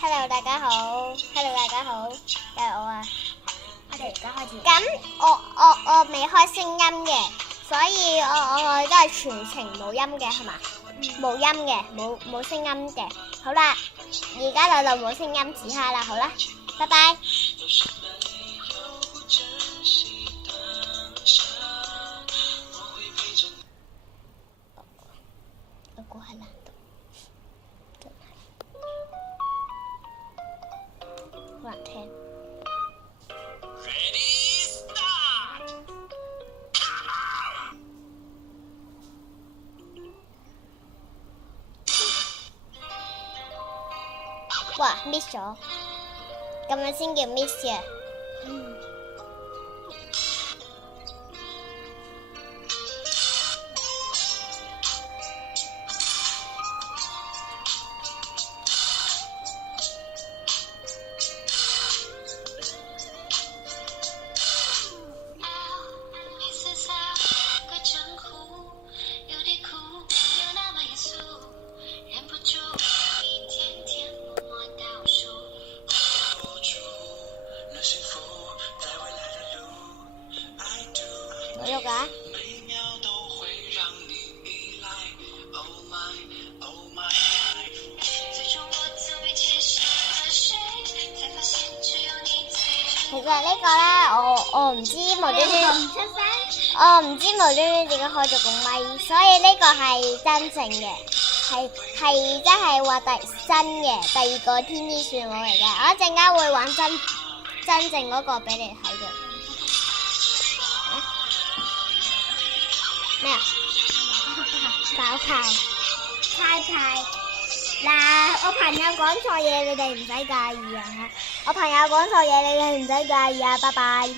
Hello， 大家好。Hello， 大家好，又係我啊。我哋而家開始。咁我未開聲音嘅，所以我都係全程冇音嘅，係嘛？冇音嘅，冇聲音嘅。好啦，而家就冇聲音字下啦，好啦，拜拜。我估係難度，真係好難聽。哇 miss 咗，咁樣先叫 miss 啊！冇喐啊！其實呢個咧，我唔知無端端，我唔知無端端點解開咗個咪，所以呢個係真正嘅，係即係話新嘅第二個天衣樹舞嚟嘅。我一陣間會玩真正嗰個俾你睇嘅。咩啊？爆牌猜牌嗱，我朋友講錯嘢，你哋唔使介意啊！我朋友講錯嘢，你哋唔使介意啊！拜拜。